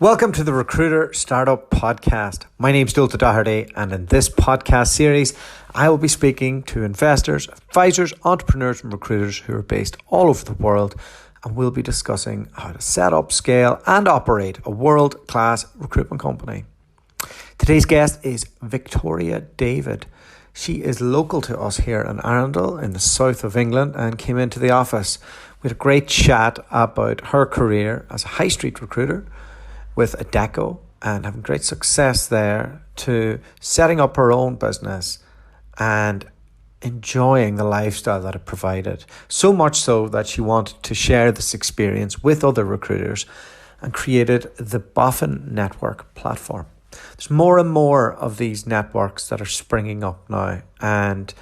Welcome to the Recruiter Startup Podcast. My name's Dulta Doherty, and in this podcast series, I will be speaking to investors, advisors, entrepreneurs, and recruiters who are based all over the world, and we'll be discussing how to set up, scale, and operate a world-class recruitment company. Today's guest is Victoria David. She is local to us here in Arundel in the south of England and came into the office. We had a great chat about her career as a high street recruiter with Adecco and having great success there, to setting up her own business and enjoying the lifestyle that it provided. So much so that she wanted to share this experience with other recruiters and created the Boffin Network platform. There's more and more of these networks that are springing up now, and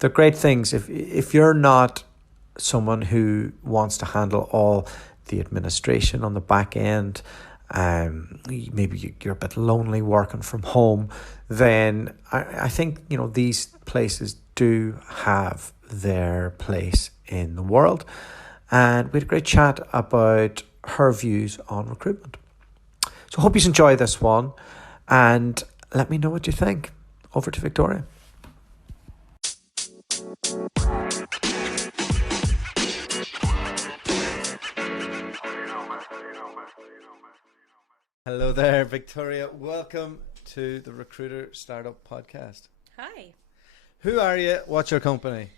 they're great things. If you're not someone who wants to handle all the administration on the back end, maybe you're a bit lonely working from home, then I think these places do have their place in the world. And we had a great chat about her views on recruitment. So I hope you enjoy this one, and let me know what you think. Over to Victoria. Hello there, Victoria. Welcome to the Recruiter Startup Podcast. Hi. Who are you? What's your company?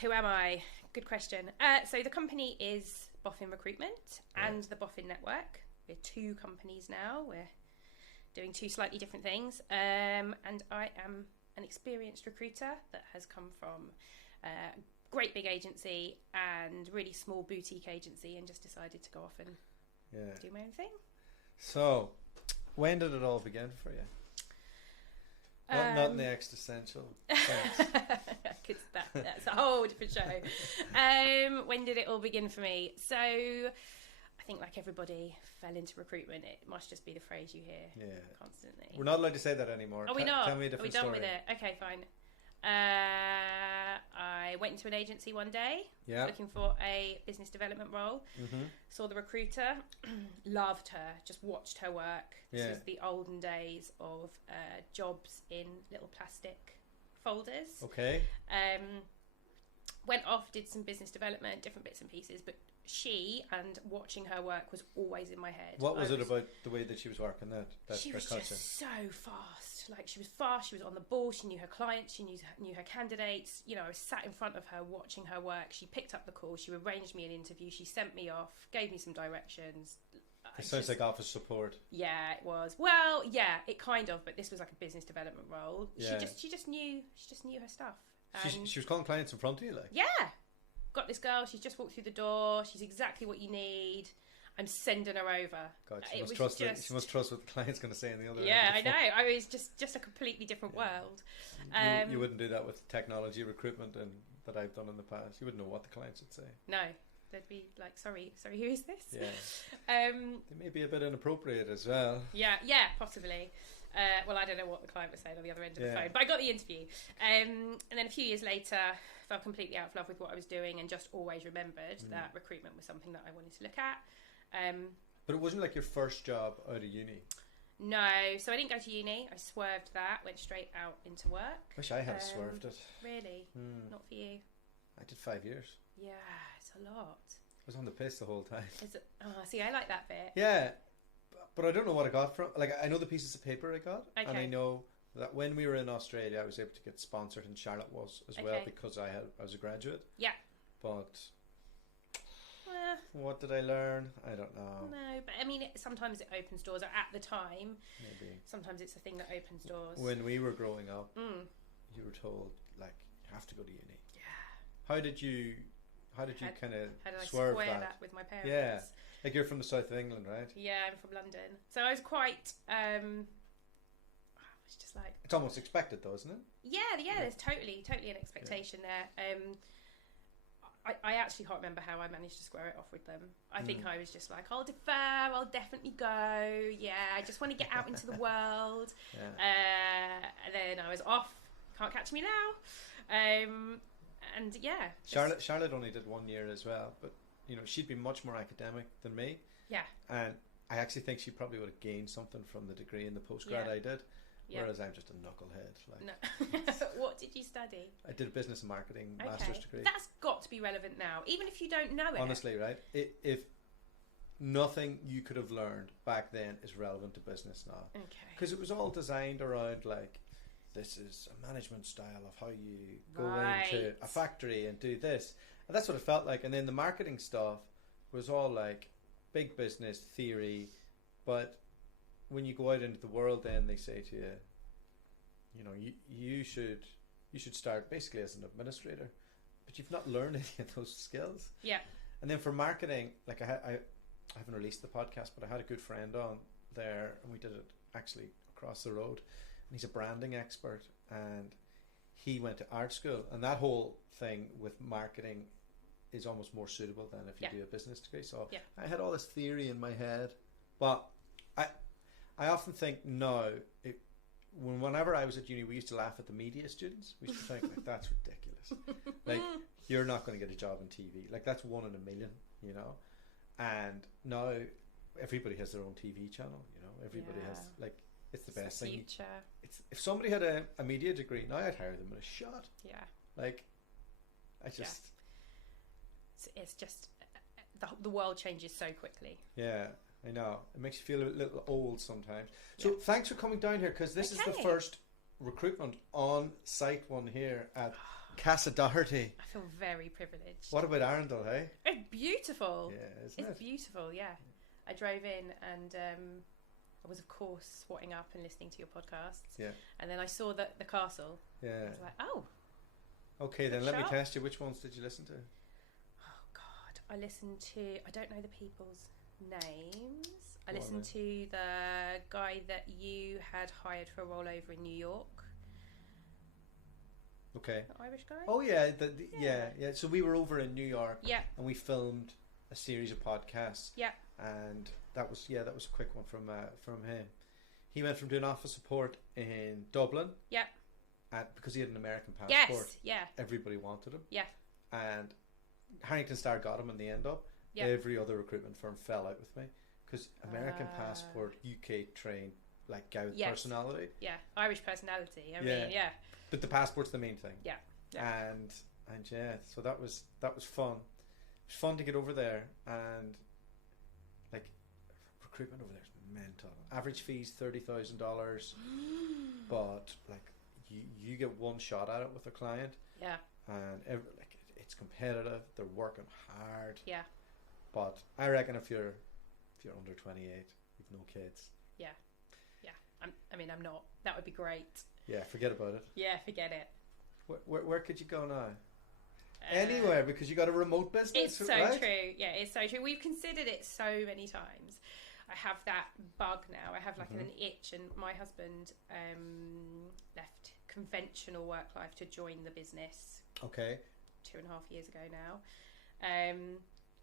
Who am I? Good question. So the company is Boffin Recruitment and the Boffin Network. We're two companies now. We're doing two slightly different things. And I am an experienced recruiter that has come from a great big agency and really small boutique agency, and just decided to go off and do my own thing. So, when did it all begin for you? Not in the existential sense. That's a whole different show. When did it all begin for me? So, I think like everybody fell into recruitment. It must just be the phrase you hear constantly. We're not allowed to say that anymore. Are we not? Tell me a different story. Are we done with it? Okay, fine. I went into an agency one day looking for a business development role. Saw the recruiter, loved her, just watched her work. This was the olden days of jobs in little plastic folders. Okay. Went off, did some business development, different bits and pieces, but she and watching her work was always in my head. What was it about the way that she was working that she was culture? Just so fast. Like, she was fast, she was on the ball, she knew her clients, she knew her candidates. I was sat in front of her watching her work. She picked up the call, she arranged me an interview, she sent me off, gave me some directions. It sounds like office support. Yeah, it was. Well, yeah, it kind of, but this was like a business development role. Yeah. She just knew her stuff. She was calling clients in front of you, like? Yeah. Got this girl, she's just walked through the door, she's exactly what you need. I'm sending her over. God, she must trust what the client's going to say in the other end. Yeah, I know. I was just a completely different world. You wouldn't do that with technology recruitment and that I've done in the past. You wouldn't know what the clients would say. No. They'd be like, sorry, who is this? Yeah. They may be a bit inappropriate as well. Yeah, possibly. Well, I don't know what the client was saying on the other end of the phone, but I got the interview. And then a few years later, fell completely out of love with what I was doing, and just always remembered that recruitment was something that I wanted to look at. But it wasn't like your first job out of uni? No, so I didn't go to uni. I swerved that, went straight out into work. Wish I had swerved it. Really? Not for you? I did 5 years. Yeah, it's a lot. I was on the piss the whole time. See, I like that bit. Yeah, but I don't know what I got from. Like, I know the pieces of paper I got, and I know that when we were in Australia, I was able to get sponsored, and Charlotte was as well, because I was a graduate. Yeah. But what did I learn? I don't know. No, but I mean, sometimes it opens doors. Or at the time, maybe. Sometimes it's a thing that opens doors. When we were growing up, you were told, like, you have to go to uni. Yeah. How did you kind of swerve that with my parents? Yeah. Like, you're from the south of England, right? Yeah, I'm from London. So I was quite, it's just like... It's almost expected though, isn't it? Yeah, there's totally an expectation there. I actually can't remember how I managed to square it off with them. I think I was just like, I'll defer, I'll definitely go. Yeah, I just want to get out into the world. And then I was off. Can't catch me now. And yeah. Charlotte only did 1 year as well, but she'd been much more academic than me. Yeah. And I actually think she probably would have gained something from the degree in the postgrad I did, whereas I'm just a knucklehead. Like, no. What did you study? I did a business and marketing master's degree. That's got to be relevant now, even if you don't know it. Honestly, right? If nothing you could have learned back then is relevant to business now. Okay. Because it was all designed around like, this is a management style of how you go into a factory and do this. And that's what it felt like. And then the marketing stuff was all like big business theory. But when you go out into the world, then they say to you, you know, you should start basically as an administrator. But you've not learned any of those skills. Yeah. And then for marketing, like I haven't released the podcast, but I had a good friend on there and we did it actually across the road. And he's a branding expert and he went to art school, and that whole thing with marketing is almost more suitable than if you do a business degree. So I had all this theory in my head, but I often think now, whenever I was at uni, we used to laugh at the media students. We used to think like, that's ridiculous. Like, you're not going to get a job in TV. Like, that's 1 in a million, you know. And now everybody has their own TV channel, you know. Everybody has, like, it's the best thing. It's if somebody had a media degree, now I'd hire them in a shot. Yeah. Like, I just... Yeah. It's just... The world changes so quickly. Yeah, I know. It makes you feel a little old sometimes. So thanks for coming down here, because this is the first recruitment on-site one here at Casa Doherty. I feel very privileged. What about Arundel, hey? It's beautiful. Yeah, isn't it? It's beautiful, yeah. I drove in and I was, of course, swatting up and listening to your podcasts. Yeah. And then I saw the castle. Yeah. I was like, oh. Okay, then let me test you. Which ones did you listen to? Oh, God. I listened to... I don't know the people's names. I listened to the guy that you had hired for a rollover in New York. Okay. The Irish guy? Oh, yeah. Yeah. So we were over in New York. Yeah. And we filmed a series of podcasts. Yeah. And that was a quick one from him. He went from doing office support in Dublin. Yeah. Because he had an American passport. Yes. Yeah. Everybody wanted him. Yeah. And Harrington Starr got him in the end up. Yeah. Every other recruitment firm fell out with me because American passport, UK trained, like personality. Yeah. Irish personality. I mean, yeah. But the passport's the main thing. Yeah. And so that was fun. It was fun to get over there, and like recruitment over there is mental. Average fees $30,000, but like you get one shot at it with a client. Yeah. And it's competitive. They're working hard. Yeah. But I reckon if you're under 28, you've no kids. Yeah. Yeah. I'm not. That would be great. Yeah, forget about it. Yeah, forget it. Where could you go now? Anywhere, because you got a remote business. It's so true. Yeah, it's so true. We've considered it so many times. I have that bug now. I have like an itch, and my husband left conventional work life to join the business. Okay. 2.5 years ago now.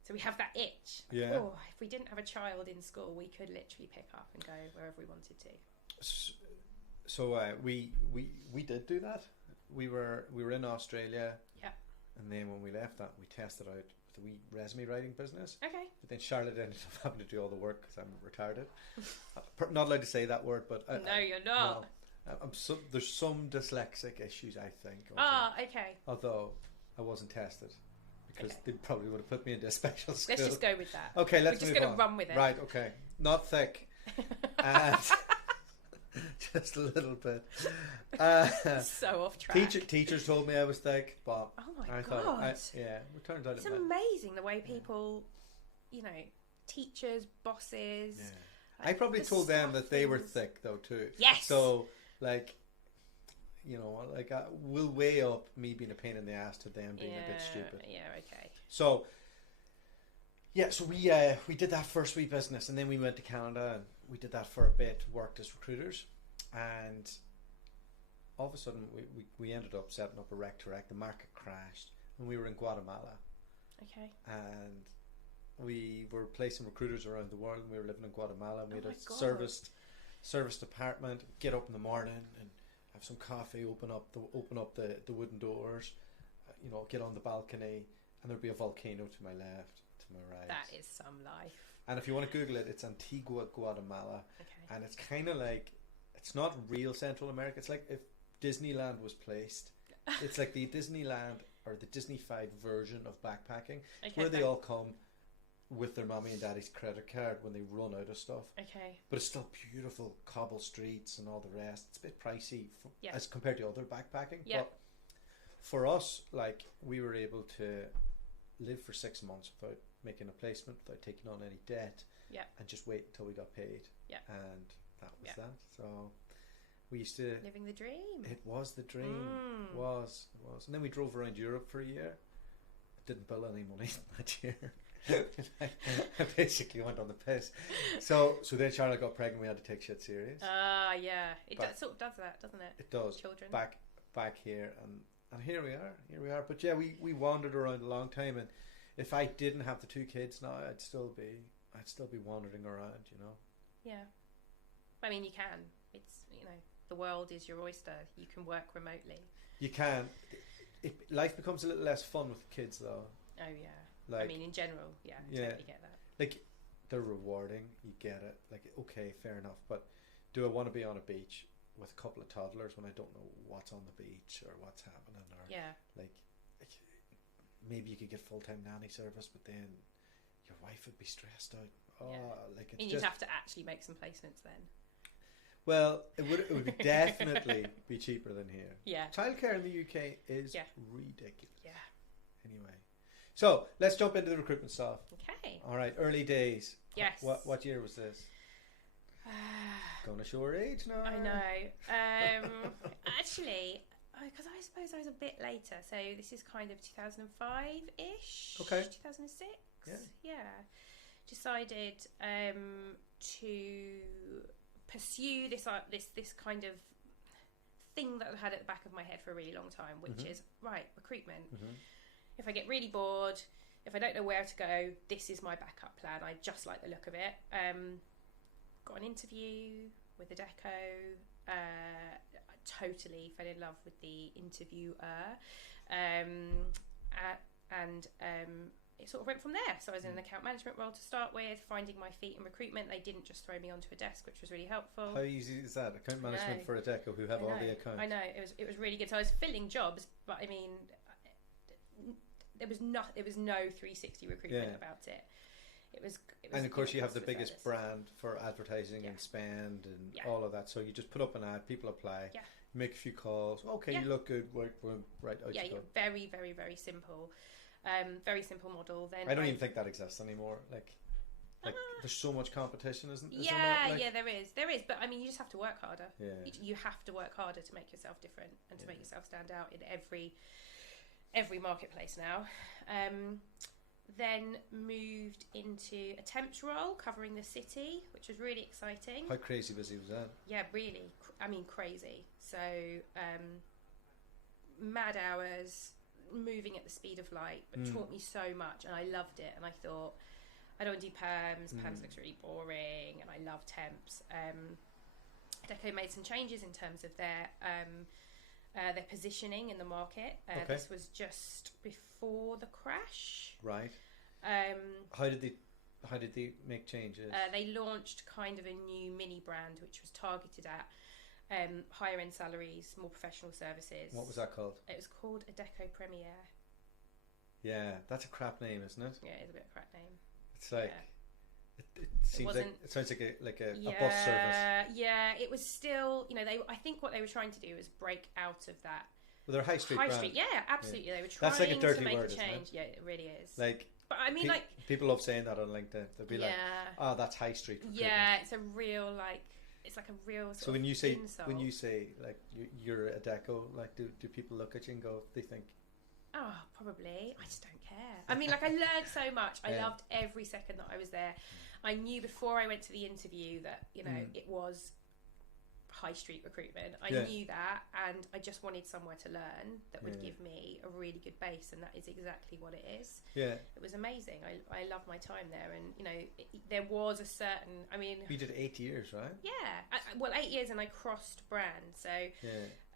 So we have that itch. Like, yeah. Oh, if we didn't have a child in school, we could literally pick up and go wherever we wanted to. So we did do that. We were in Australia. Yeah. And then when we left that, we tested out the wee resume writing business. Okay. But then Charlotte ended up having to do all the work because I'm retarded. Not allowed to say that word, but no, you're not. No. There's some dyslexic issues, I think. Okay. Although I wasn't tested because they probably would have put me into a special school. Let's just go with that. Okay, let's We're just going to run with it. Right. Okay. Not thick. And just a little bit. So off track. Teachers told me I was thick, but I thought, it turned out it's amazing the way people, teachers, bosses. Yeah. I probably told them that they were thick though too. Yes. So we'll weigh up me being a pain in the ass to them being a bit stupid. Yeah. Okay. So. Yeah, so we did that first wee business, and then we went to Canada and we did that for a bit, worked as recruiters, and all of a sudden we ended up setting up a rec-to-rec. The market crashed, and we were in Guatemala. Okay. And we were placing recruiters around the world, and we were living in Guatemala, and we had a serviced apartment. Get up in the morning and have some coffee, open up the wooden doors, get on the balcony, and there'd be a volcano to my left. To my right. That is some life. And if you want to Google it, it's Antigua, Guatemala. Okay. And it's kind of like, it's not real Central America. It's like if Disneyland was placed. It's like the Disneyland or the Disney-fied version of backpacking. It's where they all come with their mommy and daddy's credit card when they run out of stuff. Okay. But it's still beautiful cobble streets and all the rest. It's a bit pricey Yeah. as compared to other backpacking. Yeah. But for us, like, we were able to live for 6 months without making a placement, without taking on any debt. Yeah. And just wait until we got paid. Yeah. And that was Yeah. that. So we used to... Living the dream. It was the dream. It was. And then we drove around Europe for a year. Didn't bill any money that year. I basically went on the piss. So then Charlotte got pregnant. We had to take shit serious. Yeah. It sort of does that, doesn't it? It does. Children. Back here, and here we are. But yeah, we wandered around a long time, and if I didn't have the 2 kids now, I'd still be wandering around, you know. Yeah. I mean, you can. It's, you know, the world is your oyster. You can work remotely. You can. Life becomes a little less fun with the kids, though. Oh yeah. Like, I mean, in general, yeah, totally get that. Like, they're rewarding. You get it. Like, okay, fair enough. But do I want to be on a beach with a couple of toddlers when I don't know what's on the beach or what's happening? Or like maybe you could get full-time nanny service, but then your wife would be stressed out. Like it's and you'd have to actually make some placements then. Well, it would definitely be cheaper than here. Yeah. Childcare in the UK is ridiculous. Yeah. Anyway, so let's jump into the recruitment stuff. Okay. All right, early days. Yes. What year was this? Gonna show her age now. I know. Actually, because I suppose I was a bit later. So this is kind of 2005-ish. Okay. 2006. Yeah. Decided to pursue this kind of thing that I've had at the back of my head for a really long time, which is recruitment. If I get really bored, if I don't know where to go, this is my backup plan. I just like the look of it. Got an interview with Adecco. I totally fell in love with the interviewer, and it sort of went from there. So I was in an account management role to start with, finding my feet in recruitment. They didn't just throw me onto a desk, which was really helpful. How easy is that? Account management for Adecco, who have all the accounts. I know, it was really good. So I was filling jobs, but I mean, there was no 360 recruitment about it. It was and of course you have the biggest brand for advertising and spend and all of that. So you just put up an ad, people apply, make a few calls. Okay, you look good. We're right out. Yeah, very, very, very simple. Very simple model. Then I don't even think that exists anymore. Like there's so much competition, isn't there? There is. But I mean, you just have to work harder. Yeah. You have to work harder to make yourself different and to make yourself stand out in every marketplace now. Then moved into a temps role covering the city, which was really exciting. How crazy busy was that? Yeah, really. I mean, crazy. So mad hours, moving at the speed of light, but taught me so much, and I loved it. And I thought, I don't want to do perms. Perms looks really boring, and I love temps. Adecco made some changes in terms of their positioning in the market. This was just before the crash. Right. How did they make changes? They launched kind of a new mini brand, which was targeted at higher end salaries, more professional services. What was that called? It was called Adecco Premier. Yeah, that's a crap name, isn't it? Yeah, it's a bit of a crap name. It's like it seems like it sounds like a bus service. Yeah, it was still, I think what they were trying to do was break out of that. Well, they're a high street brand. Yeah, absolutely. Yeah. They were trying that's like a dirty to make word, a change. Isn't it? Yeah, it really is. Like, but I mean, people love saying that on LinkedIn. They'll be like, "Oh, that's high street recruitment." Yeah, it's a real it's like a real sort so when you say insult. When you say like you're a Adecco, like do people look at you and go, they think, oh, probably. I just don't care. I mean, I learned so much. I loved every second that I was there. I knew before I went to the interview that, it was high street recruitment. I knew that, and I just wanted somewhere to learn that would give me a really good base, and that is exactly what it is. Yeah. It was amazing. I loved my time there, and, there was a certain, You did 8 years, right? Yeah. 8 years, and I crossed brands. So,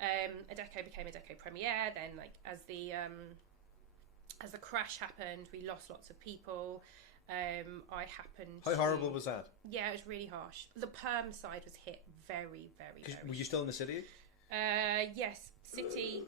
Adecco became Adecco Premier. Then, as the crash happened, we lost lots of people. I happened. How horrible was that? Yeah, it was really harsh. The perm side was hit very, very, very. Were you still in the city? Yes, city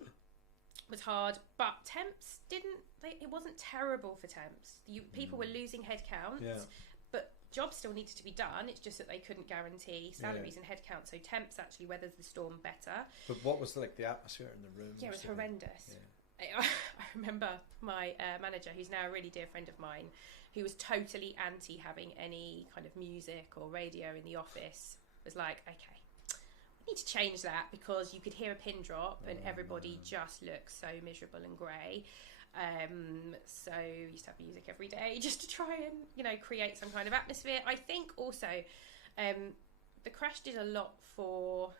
was hard, but temps didn't. It wasn't terrible for temps. People were losing headcount, but jobs still needed to be done. It's just that they couldn't guarantee salaries and headcount. So temps actually weathered the storm better. But what was the atmosphere in the room? Yeah, it was horrendous. Yeah. I remember my manager, who's now a really dear friend of mine, who was totally anti having any kind of music or radio in the office, was like, okay, we need to change that because you could hear a pin drop and everybody just looks so miserable and grey. So we used to have music every day just to try and, create some kind of atmosphere. I think also the crash did a lot for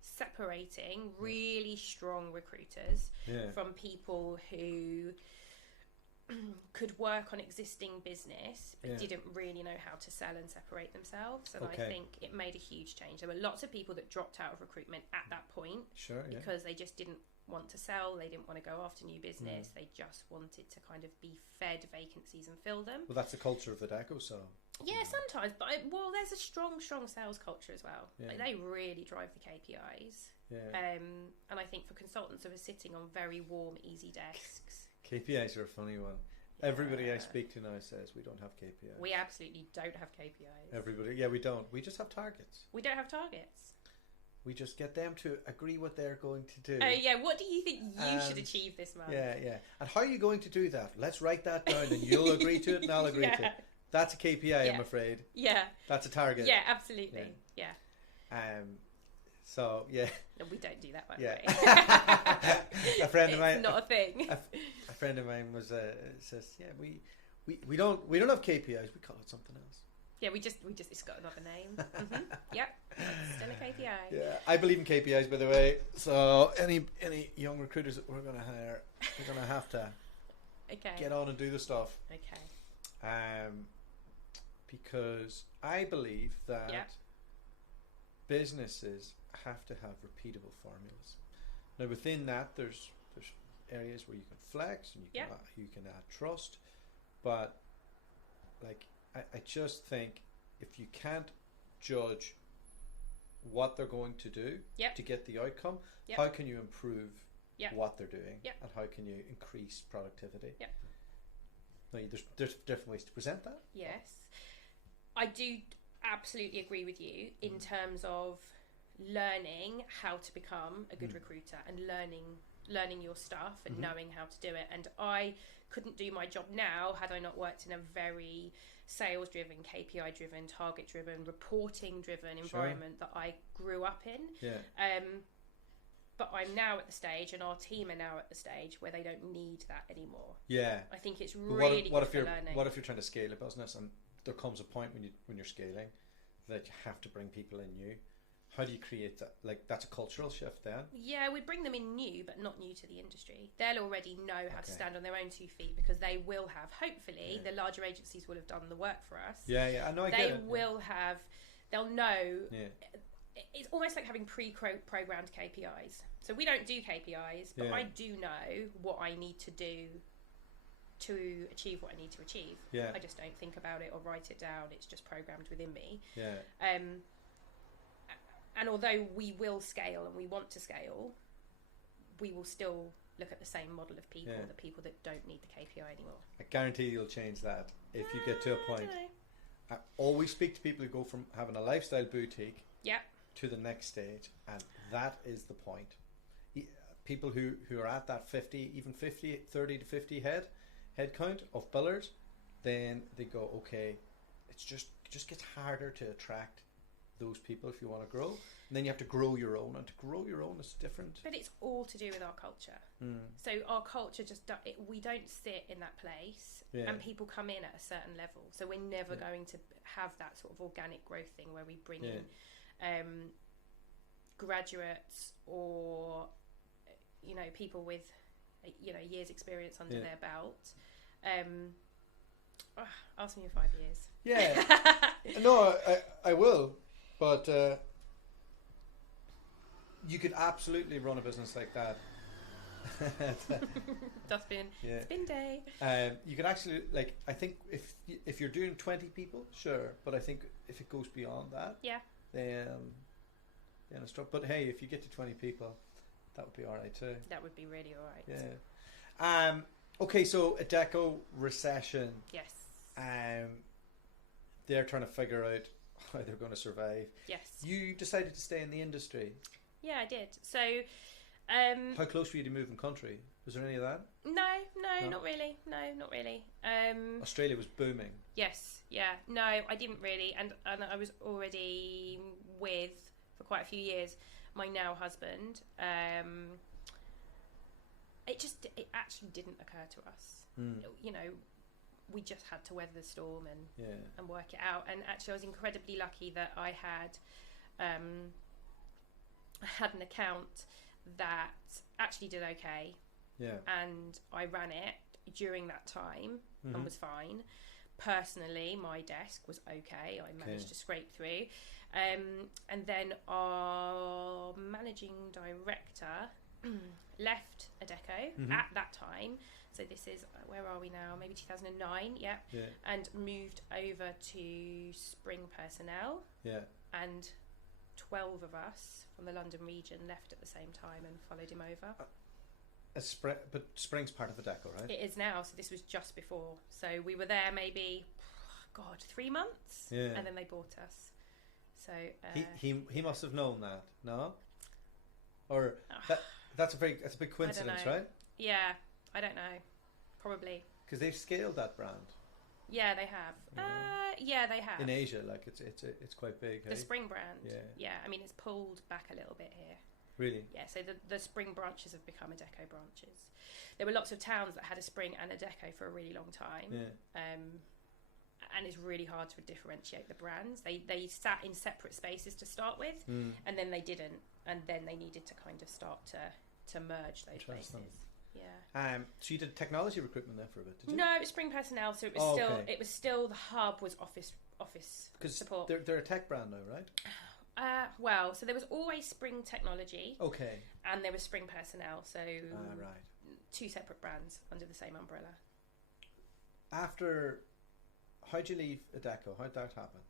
separating really strong recruiters from people who could work on existing business but didn't really know how to sell and separate themselves. And I think it made a huge change. There were lots of people that dropped out of recruitment at that point because they just didn't want to sell, they didn't want to go after new business, they just wanted to kind of be fed vacancies and fill them. Well, that's the culture of Adecco, so... Yeah, sometimes, but there's a strong sales culture as well. They really drive the KPIs. And I think for consultants who are sitting on very warm, easy desks... KPIs are a funny one. Everybody I speak to now says we don't have KPIs. We absolutely don't have KPIs. Everybody, we don't. We just have targets. We don't have targets. We just get them to agree what they're going to do. What do you think you should achieve this month? And how are you going to do that? Let's write that down and you'll agree to it and I'll agree to it. That's a KPI, I'm afraid. Yeah. That's a target. Yeah, absolutely. Yeah. So, yeah. No, we don't do that, by the way. A friend of mine... It's not a thing. A friend of mine says, we don't have KPIs, we call it something else. Yeah, we just it's got another name. Yep, still a KPI. Yeah, I believe in KPIs, by the way. So any young recruiters that we're going to hire, we're going to have to get on and do the stuff. Okay. Because I believe that businesses have to have repeatable formulas. Now, within that, there's areas where you can flex and you can add trust, but I just think if you can't judge what they're going to do to get the outcome, how can you improve what they're doing and how can you increase productivity? Now, there's different ways to present that. Yes, I do absolutely agree with you in terms of learning how to become a good recruiter and learning your stuff and knowing how to do it. And I couldn't do my job now had I not worked in a very sales driven, KPI driven, target driven, reporting driven environment that I grew up in. But I'm now at the stage, and our team are now at the stage where they don't need that anymore. I think it's really good for learning. What if you're trying to scale a business and there comes a point when you're scaling that you have to bring people in new? How do you create that? That's a cultural shift then? Yeah, we'd bring them in new, but not new to the industry. They'll already know how to stand on their own 2 feet because they will have, hopefully, the larger agencies will have done the work for us. I know. They will have, they'll know. It's almost like having pre-programmed KPIs. So we don't do KPIs, but I do know what I need to do to achieve what I need to achieve. I just don't think about it or write it down. It's just programmed within me. And although we will scale and we want to scale, we will still look at the same model of people, the people that don't need the KPI anymore. I guarantee you'll change that if you get to a point. I always speak to people who go from having a lifestyle boutique to the next stage, and that is the point. People who are at that 30 to 50 head count of billers, then they go, okay, it just gets harder to attract those people if you want to grow, and then you have to grow your own, and to grow your own is different. But it's all to do with our culture. So our culture we don't sit in that place, and people come in at a certain level, so we're never going to have that sort of organic growth thing where we bring in graduates or people with years experience under their belt. Ask me in 5 years. No, I will. But you could absolutely run a business like that Dustbin. Yeah. It's bin day. You could actually, like, I think if you're doing 20 people, sure, but I think if it goes beyond that, Yeah. then it's tough. But hey, if you get to 20 people, that would be all right too. That would be really all right. Yeah. Okay, so Adecco recession. Yes. They're trying to figure out how they're going to survive. Yes. You decided to stay in the industry. Yeah, I did. So, how close were you to moving country? Was there any of that? No, not really. No, not really. Australia was booming. Yes, yeah. No, I didn't really, and I was already with for quite a few years my now husband. It actually didn't occur to us. You know, we just had to weather the storm and work it out. And actually, I was incredibly lucky that I had an account that actually did okay. Yeah. And I ran it during that time and was fine. Personally, my desk was okay. I managed to scrape through. And then our managing director left Adecco at that time. So this is, where are we now? Maybe 2009, yeah. And moved over to Spring Personnel. Yeah. And 12 of us from the London region left at the same time and followed him over. But Spring's part of Adecco, right? It is now, so this was just before. So we were there maybe, 3 months, and then they bought us. So he must have known that, no? Or that's a big coincidence, right? Yeah, I don't know, probably because they've scaled that brand. Yeah, they have. Yeah, they have. In Asia, like it's quite big. The Spring brand. Yeah. I mean, it's pulled back a little bit here. Really? Yeah. So the Spring branches have become Adecco branches. There were lots of towns that had a Spring and Adecco for a really long time. Yeah. And it's really hard to differentiate the brands. They sat in separate spaces to start with, and then they didn't, and then they needed to kind of start to merge those places. Yeah. So you did technology recruitment there for a bit, did you? No, it was Spring Personnel, so it was still the hub was office support. Because they're a tech brand now, right? Well, so there was always Spring Technology. Okay. And there was Spring Personnel, so right. Two separate brands under the same umbrella. How'd you leave Adecco? How'd that happen?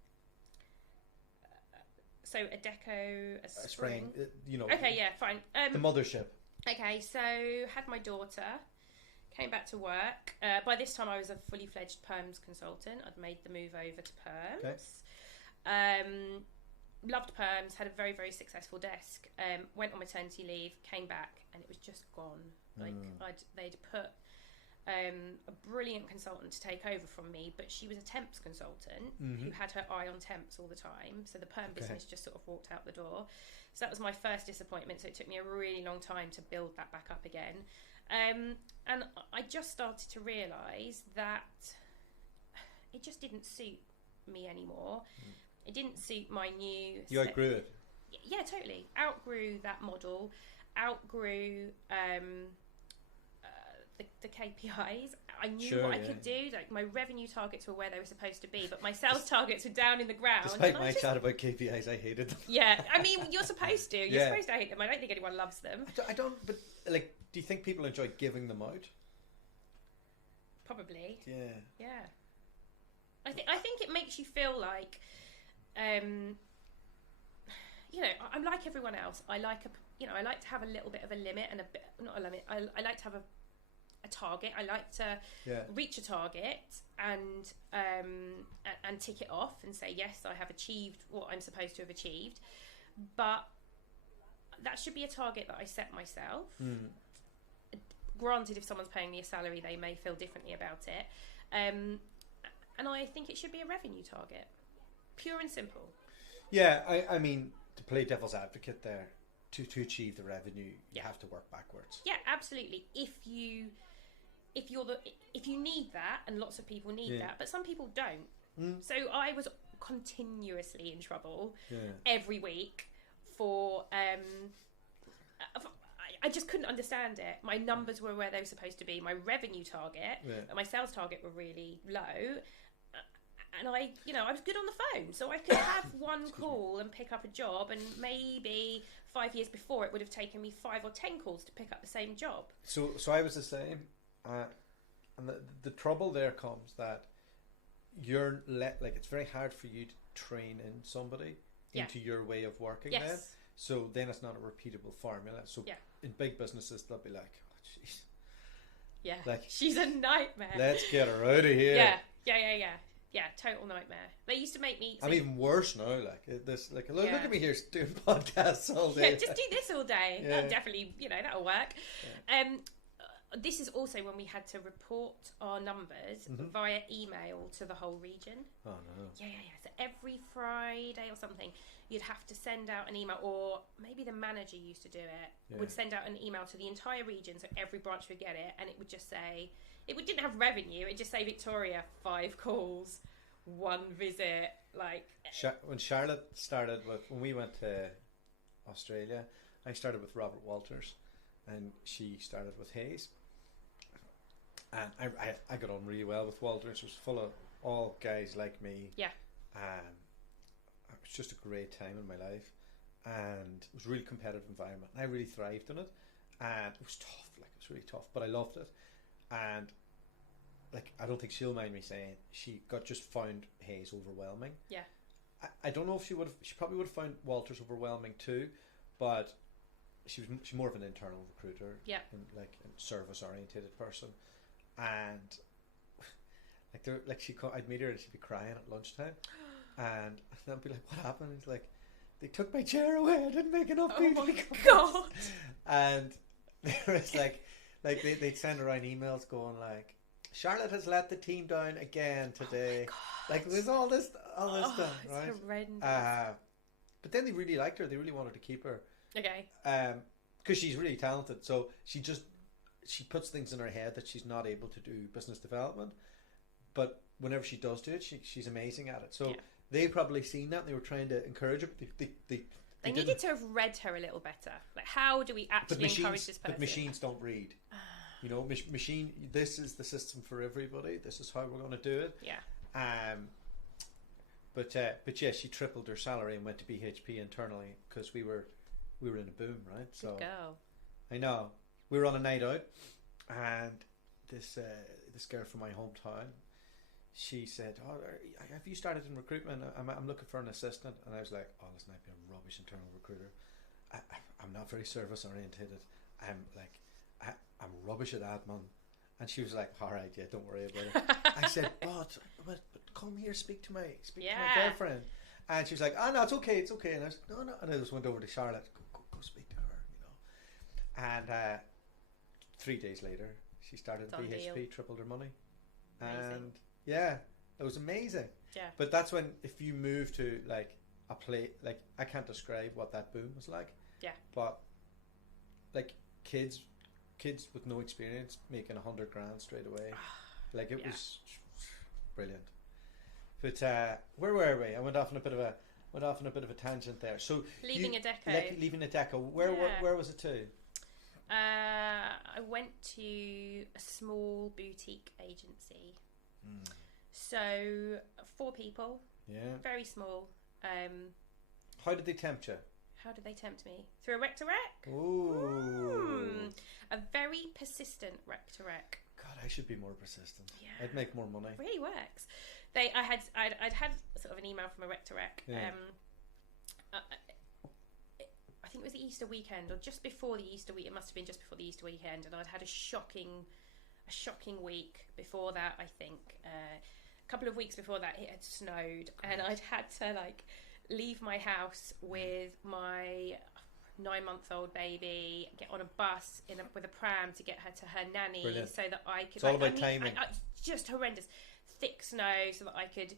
So Adecco, Spring, Okay, yeah, fine. The mothership. Okay, so had my daughter, came back to work. By this time, I was a fully fledged perms consultant. I'd made the move over to perms. Okay. Loved perms. Had a very, very successful desk. Went on maternity leave. Came back, and it was just gone. Like they'd put a brilliant consultant to take over from me, but she was a temps consultant who had her eye on temps all the time. So the perm business just sort of walked out the door. So that was my first disappointment. So it took me a really long time to build that back up again. And I just started to realise that it just didn't suit me anymore. It didn't suit my new... You outgrew it? Yeah, totally. Outgrew that model. Outgrew... The KPIs. I knew what I could do. Like my revenue targets were where they were supposed to be, but my sales targets were down in the ground. Despite my chat about KPIs, I hated them. Yeah, I mean, you're supposed to. You're supposed to hate them. I don't think anyone loves them. I don't. But like, do you think people enjoy giving them out? Probably. Yeah. Yeah. I think it makes you feel like, I'm like everyone else. I like to have a little bit of a limit and not a limit. I like to have a target. I like to reach a target and tick it off and say, yes, I have achieved what I'm supposed to have achieved. But that should be a target that I set myself. Granted, if someone's paying me a salary, they may feel differently about it. And I think it should be a revenue target. Pure and simple. Yeah, I mean, to play devil's advocate there, to achieve the revenue, you have to work backwards. Yeah, absolutely. If you need that, and lots of people need that, but some people don't. So I was continuously in trouble every week for I just couldn't understand it. My numbers were where they were supposed to be. My revenue target and my sales target were really low, And I was good on the phone, so I could have one call and pick up a job, and maybe 5 years before it would have taken me 5 or 10 calls to pick up the same job. So I was the same, and the trouble there comes that you're it's very hard for you to train in somebody into your way of working. Yes. Then, so then it's not a repeatable formula. So in big businesses, they'll be like, "Oh, jeez, like she's a nightmare. Let's get her out of here." Yeah, total nightmare. They used to make me. I'm even worse now. Look at me here doing podcasts all day. Yeah, just do this all day. Yeah. That'll definitely, that'll work. Yeah. This is also when we had to report our numbers via email to the whole region. Oh no. Yeah. So every Friday or something, you'd have to send out an email, or maybe the manager used to do it. Yeah. Would send out an email to the entire region, so every branch would get it, and it would just say. Didn't have revenue. It just say Victoria 5 calls, 1 visit. When Charlotte started when we went to Australia, I started with Robert Walters, and she started with Hayes. And I got on really well with Walters. It was full of all guys like me. Yeah. It was just a great time in my life, and it was a really competitive environment. And I really thrived in it, and it was tough. It was really tough, but I loved it. And I don't think she'll mind me saying she just found Hayes overwhelming. Yeah. I don't know if she probably would have found Walters overwhelming too, but she's more of an internal recruiter. Yeah. And a service orientated person, and I'd meet her and she'd be crying at lunchtime, and I'd be like, "What happened?" It's like, "They took my chair away. I didn't make enough people." Oh my god! And there was they'd send around emails going like, "Charlotte has let the team down again today." Oh my god. There's all this stuff, right? It's horrendous. But then they really liked her. They really wanted to keep her. Okay. Because she's really talented. So she puts things in her head that she's not able to do business development, but whenever she does do it, she's amazing at it. So they've probably seen that, and they were trying to encourage her. They needed to have read her a little better. How do we actually encourage this person? But machines don't read. Machine. This is the system for everybody. This is how we're going to do it. Yeah. But yeah, she tripled her salary and went to BHP internally because we were in a boom, right? So good girl. I know. We were on a night out, and this girl from my hometown, she said, "Oh, have you started in recruitment? I'm looking for an assistant." And I was like, "Oh, listen, I've been a rubbish internal recruiter. I'm not very service orientated. I'm rubbish at admin." And she was like, "All right, yeah, don't worry about it." I said, but come here, speak to my girlfriend." And she was like, "Oh no, it's okay. And I was like, no. And I just went over to Charlotte, go speak to her, And 3 days later, she started at BHP, tripled her money. Amazing. And yeah, it was amazing. Yeah. But that's when, if you move to a place, I can't describe what that boom was like. Yeah. But kids with no experience making 100 grand straight away, it was brilliant. But where were we? I went off on a bit of a tangent there. So leaving Adecco. Leaving Adecco. Where was it to? I went to a small boutique agency. So 4 people. Yeah. Very small. How did they tempt you? How did they tempt me? Through a rec to rec. Ooh. A very persistent rec to rec. God, I should be more persistent. Yeah. I'd make more money. It really works. I'd had sort of an email from a rec to rec. Yeah. I think it was the Easter weekend or just before the Easter week. It must have been just before the Easter weekend, and I'd had a shocking week before that. I think a couple of weeks before that it had snowed, and I'd had to leave my house with my 9-month-old baby, get on a bus with a pram to get her to her nanny. Brilliant. So that I could. It's all about timing. Just horrendous. Thick snow, so that I could,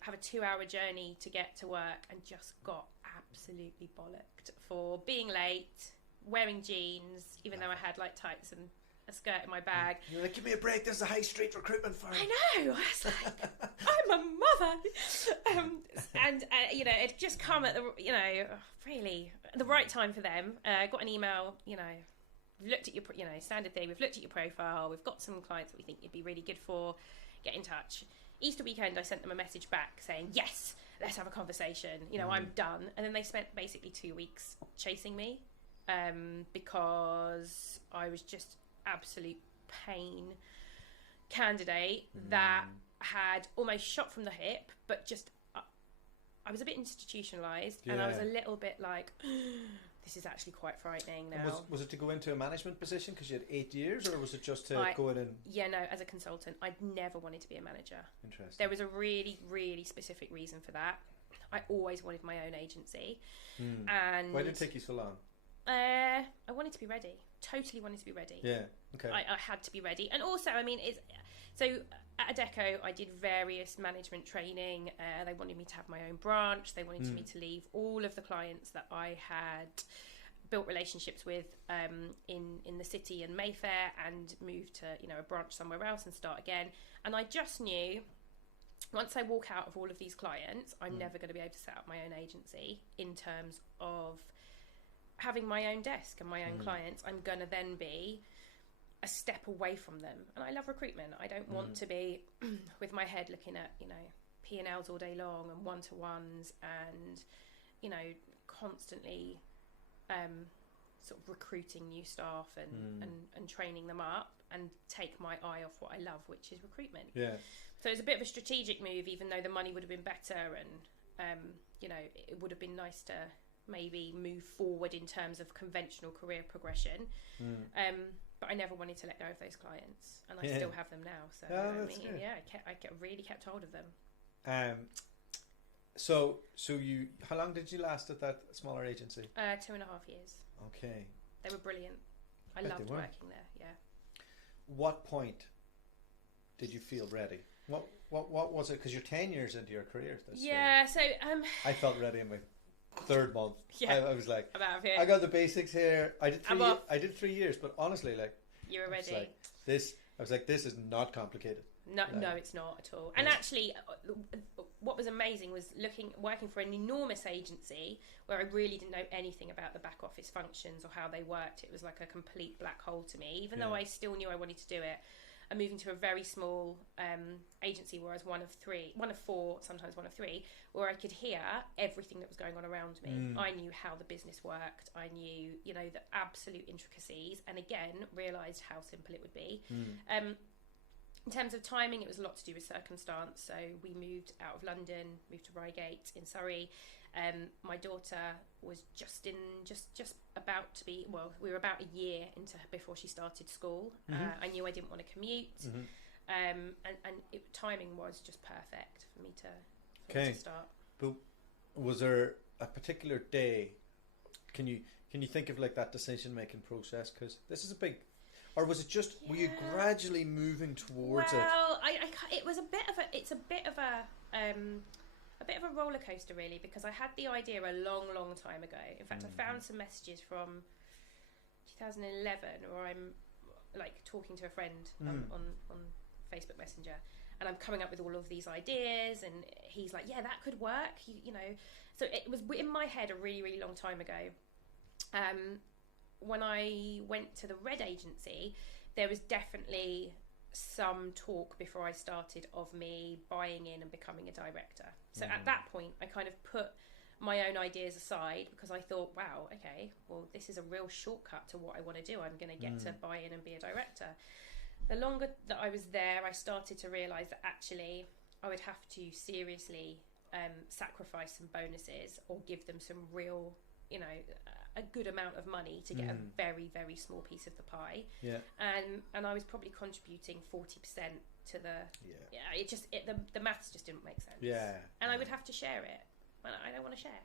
have a 2-hour journey to get to work, and just got absolutely bollocked for being late, wearing jeans, even though I had tights and a skirt in my bag. You're like, "Give me a break, this is a high street recruitment firm." I know, I was like, I'm a mother. And it'd just come at the, really the right time for them. I got an email, we've looked at your, standard thing, we've looked at your profile, we've got some clients that we think you'd be really good for, get in touch. Easter weekend, I sent them a message back saying, yes, let's have a conversation. You know, I'm done. And then they spent basically 2 weeks chasing me because I was just absolute pain candidate that had almost shot from the hip, but just I was a bit institutionalized, and I was a little bit like, this is actually quite frightening now. Was it to go into a management position because you had 8 years, or was it just to go in and... Yeah, no, as a consultant, I'd never wanted to be a manager. Interesting. There was a really, really specific reason for that. I always wanted my own agency. And why did it take you so long? I wanted to be ready. Totally wanted to be ready. Yeah, okay. I had to be ready. And also, I mean, so at Adecco, I did various management training. They wanted me to have my own branch. They wanted me to leave all of the clients that I had built relationships with in the city and Mayfair and move to, you know, a branch somewhere else and start again. And I just knew, once I walk out of all of these clients, I'm never going to be able to set up my own agency in terms of having my own desk and my own clients. I'm going to then be a step away from them. And I love recruitment. I don't want to be with my head looking at, you know, P&Ls all day long and one-to-ones and, you know, constantly sort of recruiting new staff and training them up and take my eye off what I love, which is recruitment. Yeah. So it's a bit of a strategic move, even though the money would have been better and, you know, it would have been nice to maybe move forward in terms of conventional career progression. But I never wanted to let go of those clients, and I still have them now. So I really kept hold of them. So you, how long did you last at that smaller agency? 2.5 years. Okay. They were brilliant. I loved working there. Yeah. What point did you feel ready? What was it? Because you're 10 years into your career. So I felt ready in my third month. Yeah, I was like, I'm out of here. I got the basics here. I did 3 years, but honestly, like, you were ready. I was like, this is not complicated. No, it's not at all. And actually, what was amazing was working for an enormous agency where I really didn't know anything about the back office functions or how they worked. It was like a complete black hole to me, even though I still knew I wanted to do it. I'm moving to a very small agency where I was one of four, sometimes one of three, where I could hear everything that was going on around me. I knew how the business worked. I knew, you know, the absolute intricacies, and again, realised how simple it would be. In terms of timing, it was a lot to do with circumstance. So we moved out of London, moved to Reigate in Surrey. My daughter was just about to be, well, we were about a year into before she started school. I knew I didn't want to commute, and timing was just perfect for me to start. But was there a particular day? Can you think of like that decision making process? Because this is a big. Or was it just, were you gradually moving towards it? Well, it was a bit of a roller coaster, really, because I had the idea a long, long time ago. In fact, I found some messages from 2011 where I'm like talking to a friend on Facebook Messenger, and I'm coming up with all of these ideas, and he's like, yeah, that could work, you know. So it was in my head a really, really long time ago. When I went to the Red Agency, there was definitely some talk before I started of me buying in and becoming a director. So at that point, I kind of put my own ideas aside because I thought, wow, okay, well, this is a real shortcut to what I want to do. I'm going to get to buy in and be a director. The longer that I was there, I started to realise that actually I would have to seriously sacrifice some bonuses or give them some real, you know, a good amount of money to get a very, very small piece of the pie. Yeah. And I was probably contributing 40% to the maths just didn't make sense. Yeah. And I would have to share it. And I don't want to share.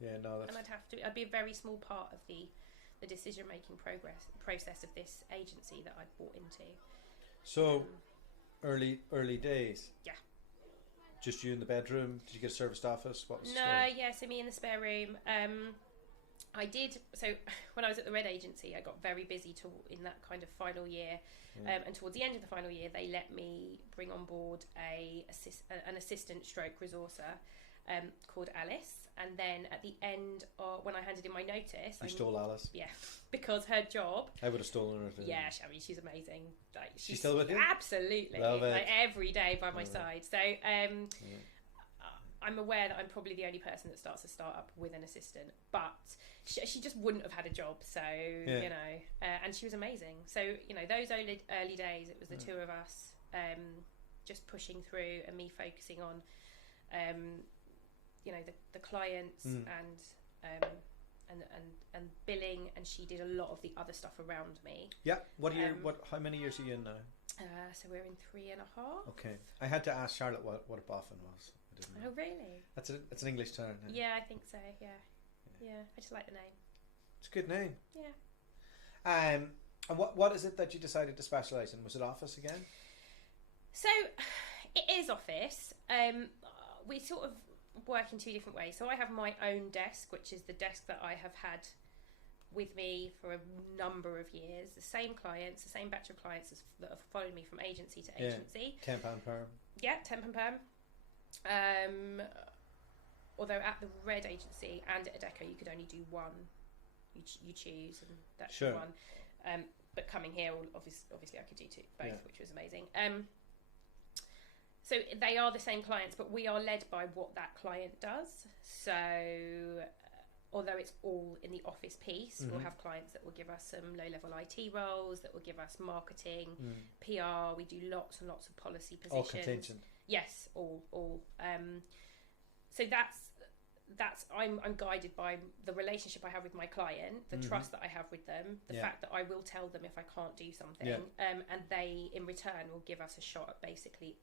Yeah, no, that's... And I'd be a very small part of the decision-making process of this agency that I'd bought into. So, early days? Yeah. Just you in the bedroom? Did you get a serviced office? What was so me in the spare room. I did. So when I was at the Red Agency, I got very busy in that kind of final year, and towards the end of the final year, they let me bring on board an assistant stroke resourcer, called Alice. And then at the end, when I handed in my notice, You stole Alice. Yeah, because her job. I would have stolen her too. Yeah, I mean, she's amazing. Like, she's still with you? Absolutely. Love it. Like every day by my side. So I'm aware that I'm probably the only person that starts a startup with an assistant, but she just wouldn't have had a job. So you know, and she was amazing. So you know, those early days, it was the two of us just pushing through, and me focusing on you know, the clients and billing, and she did a lot of the other stuff around me. Yeah. How many years are you in now? So we're in 3.5. Okay. I had to ask Charlotte what a boffin was. I didn't know. Oh really? It's an English term. Yeah, I think so. Yeah. I just like the name. It's a good name. Yeah. And what is it that you decided to specialise in? Was it office again? So it is office. We sort of work in two different ways. So I have my own desk, which is the desk that I have had with me for a number of years. The same clients, the same batch of clients that have followed me from agency to agency. £10 perm. Yeah, temp and perm. Although at the Red agency and at Adecco, you could only do one. You choose, and that's Sure. one. But coming here, obviously I could do both, which was amazing. So they are the same clients, but we are led by what that client does. So although it's all in the office piece, we'll have clients that will give us some low-level IT roles, that will give us marketing, PR. We do lots and lots of policy positions. All contingent. Yes, all. So that's I'm guided by the relationship I have with my client, the trust that I have with them, the fact that I will tell them if I can't do something, and they in return will give us a shot at basically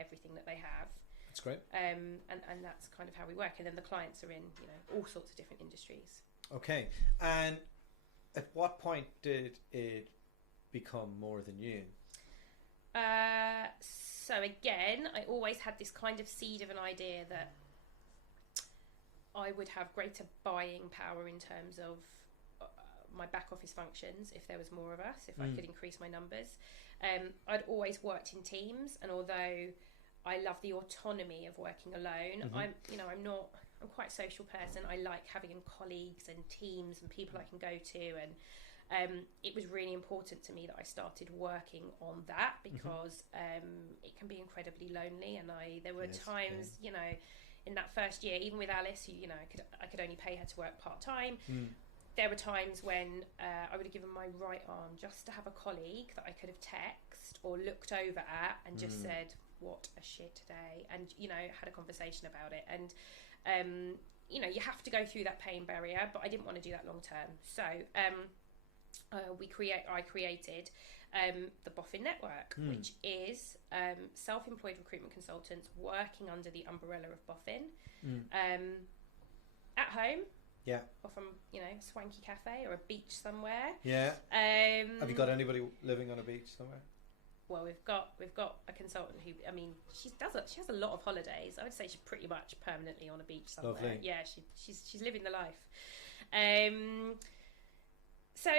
everything that they have. That's great. And that's kind of how we work. And then the clients are in, you know, all sorts of different industries. Okay. And at what point did it become more than you? So again, I always had this kind of seed of an idea that I would have greater buying power in terms of my back office functions if there was more of us, if I could increase my numbers. I'd always worked in teams, and although I love the autonomy of working alone, I'm quite a social person. I like having colleagues and teams and people I can go to, and it was really important to me that I started working on that because it can be incredibly lonely, and there were times, you know, in that first year, even with Alice, you know, I could only pay her to work part-time. There were times when I would have given my right arm just to have a colleague that I could have texted or looked over at and just said, what a shit day, and, you know, had a conversation about it. And, you know, you have to go through that pain barrier, but I didn't want to do that long term. So I created the Boffin Network, which is self-employed recruitment consultants working under the umbrella of Boffin at home. Yeah. Or from, you know, a swanky cafe or a beach somewhere. Yeah. Have you got anybody living on a beach somewhere? Well, we've got a consultant who, I mean, she has a lot of holidays. I would say she's pretty much permanently on a beach somewhere. Lovely. Yeah, she's living the life. So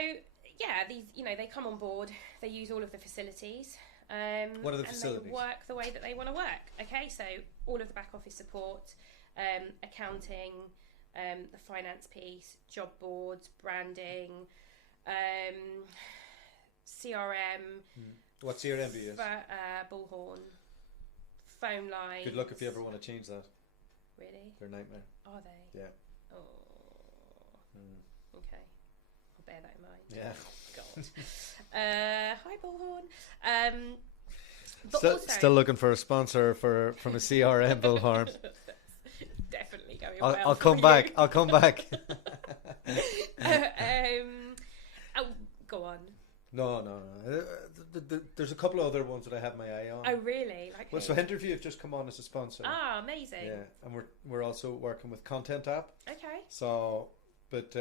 yeah, these, you know, they come on board. They use all of the facilities. What are the facilities? And they work the way that they want to work. Okay, so all of the back office support, accounting, the finance piece, job boards, branding, CRM. What CRM do you use? Bullhorn, phone lines. Good luck if you ever want to change that. Really? They're a nightmare. Are they? Yeah. Oh. Okay. I'll bear that in mind. Yeah. God. Hi, Bullhorn. But still looking for a sponsor from a CRM, Bullhorn. Definitely going I'll well. come back. I'll come back. Go on. No. There's a couple of other ones that I have my eye on. Oh, really? Like well, so Interview have just come on as a sponsor. Ah, amazing. Yeah, and we're also working with Content App. Okay. So, but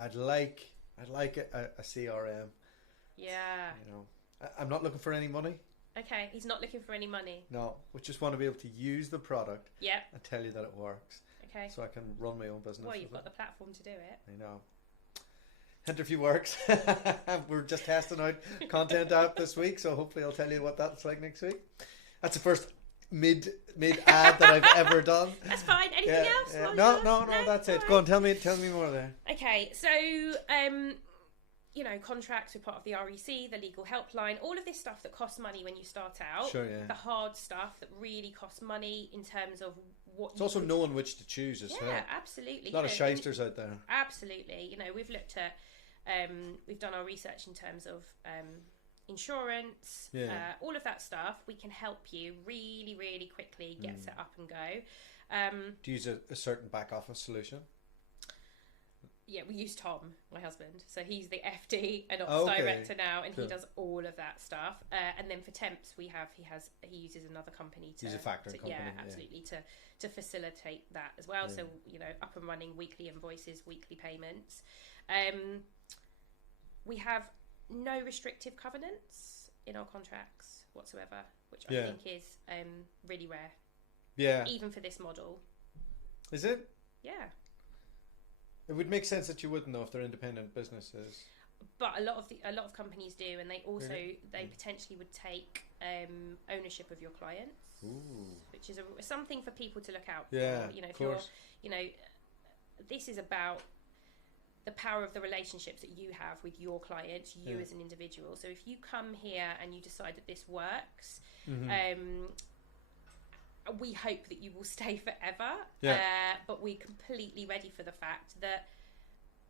I'd like a CRM. Yeah. You know, I'm not looking for any money. Okay, he's not looking for any money. No, we just want to be able to use the product. Yeah. And tell you that it works. Okay. So I can run my own business. Well, you've got the platform to do it. I know. Interview works. We're just testing out Content App this week, so hopefully I'll tell you what that's like next week. That's the first mid ad that I've ever done. That's fine. Anything else? Yeah. Well, No, that's it. All Go on, tell me more there. Okay, so contracts are part of the REC, the legal helpline, all of this stuff that costs money when you start out. Sure, yeah. The hard stuff that really costs money in terms of what. It's also knowing which to choose as well. Yeah, absolutely. A lot of shysters out there. Absolutely. We've looked at, we've done our research in terms of insurance, all of that stuff. We can help you really, really quickly get set up and go. Do you use a certain back office solution? Yeah, we use Tom, my husband. So he's the FD and ops director now, and he does all of that stuff. And then for temps, he uses another company to. He's a factoring company. Yeah, absolutely to facilitate that as well. Yeah. So up and running, weekly invoices, weekly payments. We have no restrictive covenants in our contracts whatsoever, which I think is really rare. Yeah. Even for this model. Is it? Yeah. It would make sense that you wouldn't know if they're independent businesses. But a lot of companies do, and they also Really? they potentially would take ownership of your clients, which is something for people to look out for. If course. This is about the power of the relationships that you have with your clients, you as an individual. So if you come here and you decide that this works, we hope that you will stay forever. But we're completely ready for the fact that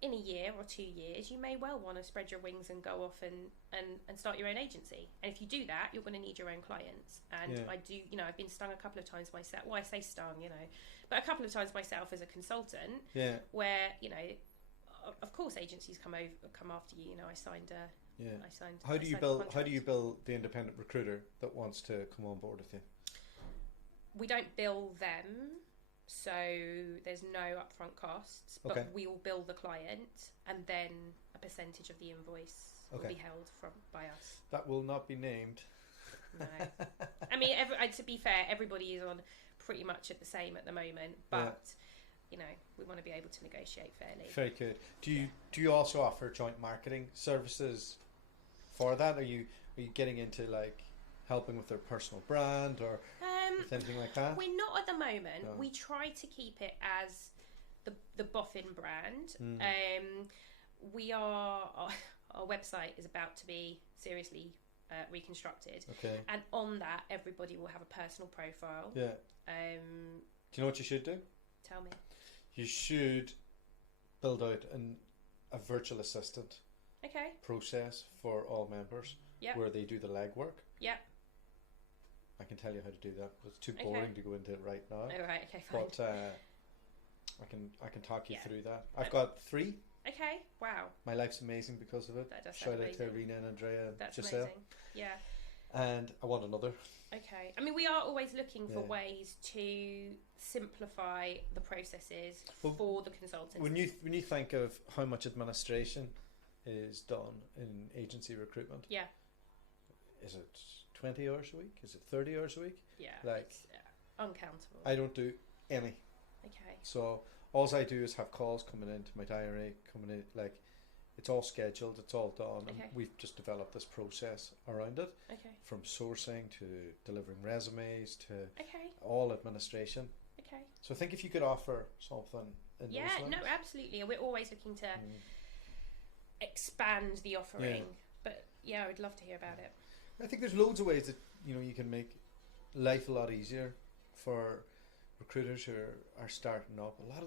in a year or 2 years, you may well want to spread your wings and go off and start your own agency. And if you do that, you're going to need your own clients. And I do, I've been stung a couple of times myself. Well, I say stung, but a couple of times myself as a consultant, where, of course, agencies come after you. I signed a. How do you build the independent recruiter that wants to come on board with you? We don't bill them, so there's no upfront costs, but we will bill the client, and then a percentage of the invoice will be held by us. That will not be named. No. I mean, to be fair, everybody is on pretty much at the same at the moment, but we want to be able to negotiate fairly. Very good. Do you also offer joint marketing services for that? Are you getting into helping with their personal brand or anything like that? We're not at the moment. No. We try to keep it as the Boffin brand. We are our website is about to be seriously reconstructed, and on that everybody will have a personal profile. Do you know what you should do? Tell me. You should build out a virtual assistant process for all members where they do the legwork. I can tell you how to do that, but it's too boring to go into it right now. Oh, right, okay, fine. But I can talk you through that. I've got 3. Okay, wow. My life's amazing because of it. That does Shout sound out to amazing. Arena and Andrea and That's Giselle. amazing. Yeah. And I want another. Okay. I mean, we are always looking for ways to simplify the processes for the consultants. When you think of how much administration is done in agency recruitment, is it 20 hours a week? Is it 30 hours a week? Yeah, it's uncountable. I don't do any. Okay. So all I do is have calls coming into my diary, it's all scheduled, it's all done, and we've just developed this process around it. From sourcing to delivering resumes to all administration. So I think if you could offer something in those lines. No, absolutely. We're always looking to expand the offering. But I would love to hear about it. I think there's loads of ways that you can make life a lot easier for recruiters who are starting up. A lot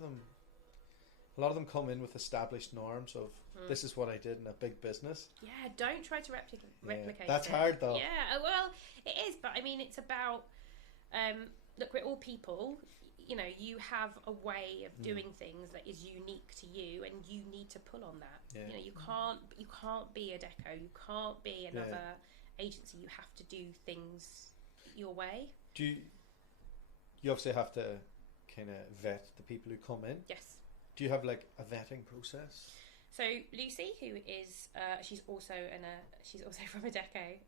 of them come in with established norms of this is what I did in a big business. Yeah, don't try to replicate That's it. hard though. Yeah, well, it is, but I mean, it's about look, we're all people. You have a way of doing things that is unique to you, and you need to pull on that. You can't be Adecco. You can't be another agency. You have to do things your way. You obviously have to kind of vet the people who come in. Yes. Do you have a vetting process? So Lucy, who is she's also from Adecco,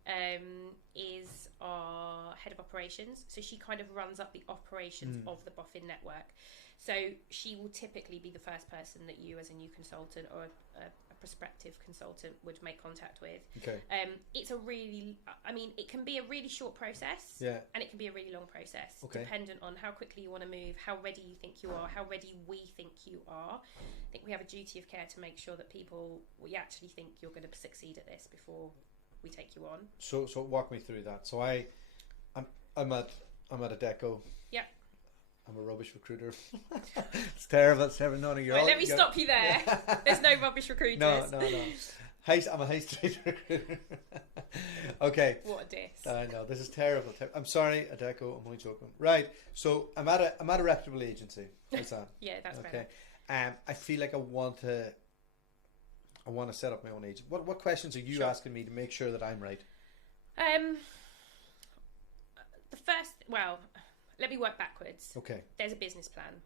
is our head of operations. So she kind of runs up the operations of the Boffin Network. So she will typically be the first person that you, as a new consultant or a prospective consultant would make contact with. Okay. It's a really, I mean, it can be a really short process, and it can be a really long process, dependent on how quickly you want to move, how ready you think you are, how ready we think you are. I think we have a duty of care to make sure that we actually think you're going to succeed at this before we take you on. So walk me through that. So I'm at Adecco. Yeah. I'm a rubbish recruiter. It's terrible. It's terrible. No, right, let me stop you there. There's no rubbish recruiters. No. I'm a high street recruiter. Okay. What a diss. I know, this is terrible. I'm sorry, Adecco. I'm only joking. Right. So I'm at a reputable agency. What's that? Yeah, that's okay. I feel like I want to set up my own agency. What questions are you asking me to make sure that I'm right? Let me work backwards. Okay. There's a business plan.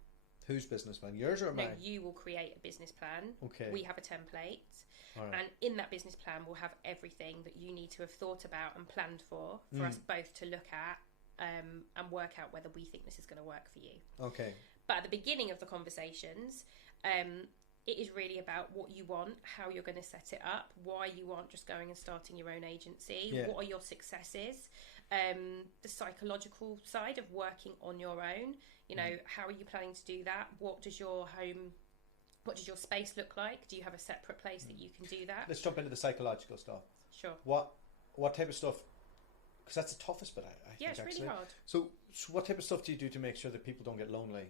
Whose business plan? Yours or mine? No, you will create a business plan. Okay. We have a template. All right. And in that business plan, we'll have everything that you need to have thought about and planned for us both to look at and work out whether we think this is going to work for you. Okay. But at the beginning of the conversations, it is really about what you want, how you're going to set it up, why you aren't just going and starting your own agency, what are your successes, the psychological side of working on your own. You know, how are you planning to do that? What does your space look like? Do you have a separate place that you can do that? Let's jump into the psychological stuff. Sure. What type of stuff? Because that's the toughest bit, I think. Yeah, it's really hard. So what type of stuff do you do to make sure that people don't get lonely?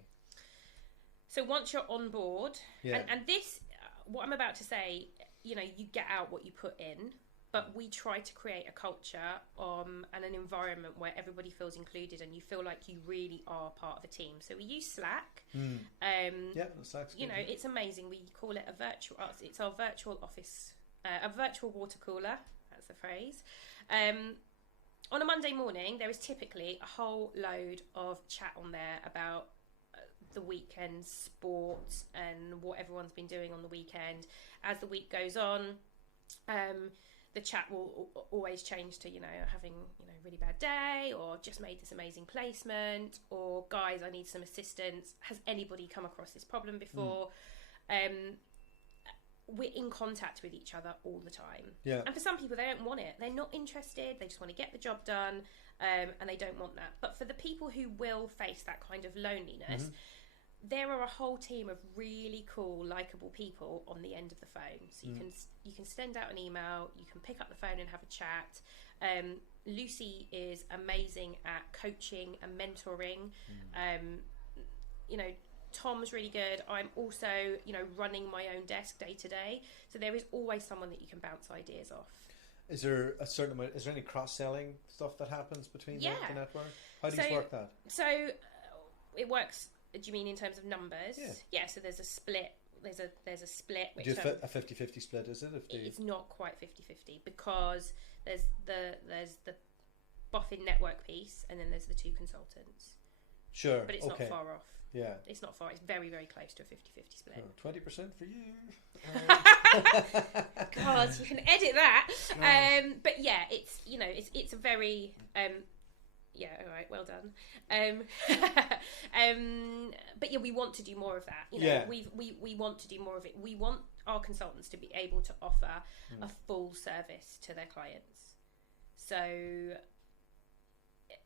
So once you're on board, and this, what I'm about to say, you know, you get out what you put in, but we try to create a culture and an environment where everybody feels included and you feel like you really are part of a team. So we use Slack. Slack's good. You know, it's amazing. We call it it's our virtual office, a virtual water cooler. That's the phrase. On a Monday morning, there is typically a whole load of chat on there about the weekend sports and what everyone's been doing on the weekend. As the week goes on, the chat will always change to, you know, having, you know, really bad day, or just made this amazing placement, or guys, I need some assistance. Has anybody come across this problem before? We're in contact with each other all the time. Yeah. And for some people, they don't want it. They're not interested. They just want to get the job done, and they don't want that. But for the people who will face that kind of loneliness, there are a whole team of really cool, likeable people on the end of the phone. So you can send out an email, you can pick up the phone and have a chat. Lucy is amazing at coaching and mentoring. You know, Tom's really good. I'm also, you know, running my own desk day to day. So there is always someone that you can bounce ideas off. Is there a certain amount? Is there any cross-selling stuff that happens between the network? How do you work that? So it works. Do you mean in terms of numbers? Yeah. So there's a split. There's a split. Which a 50-50 split, is it? It's not quite 50-50 because there's the Boffin Network piece, and then there's the two consultants. Sure. But it's not far off. Yeah. It's not far. It's very, very close to a 50-50 split. 20% for you. God, you can edit that. But yeah, it's, you know, it's a very yeah, all right, well done. But yeah, we want to do more of that. You know, we want to do more of it. We want our consultants to be able to offer a full service to their clients. So,